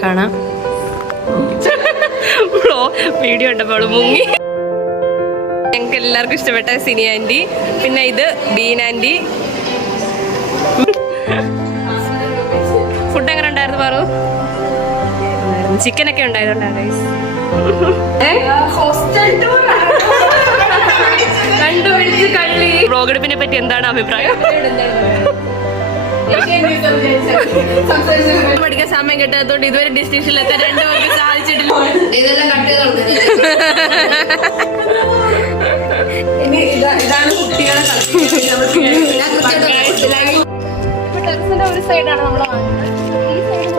കാണാം. വീഡിയോ ഉണ്ടപ്പോൾ മുങ്ങി. ഞങ്ങൾക്ക് എല്ലാവർക്കും ഇഷ്ടപ്പെട്ട സിനി ആൻറ്റി. പിന്നെ ഇത് ബീൻ ആൻറ്റി. ഫുഡ് എങ്ങനെ ഉണ്ടായിരുന്നു പറു? ചിക്കനൊക്കെ ഉണ്ടായതുകൊണ്ടാണ് കണ്ടുപിടിച്ച് കള്ളി. വ്ളോഗെടുപ്പിനെ പറ്റി എന്താണ് അഭിപ്രായം? പഠിക്കാൻ സമയം കിട്ടാത്തതുകൊണ്ട് ഇതുവരെ ഡിസ്റ്റിങ്ഷനിലെത്താൻ രണ്ടുപേർക്ക് സാധിച്ചിട്ടില്ല. ടെറസിന്റെ ഒരു സൈഡാണ് നമ്മൾ വാങ്ങുന്നത്. ഈ സൈഡ്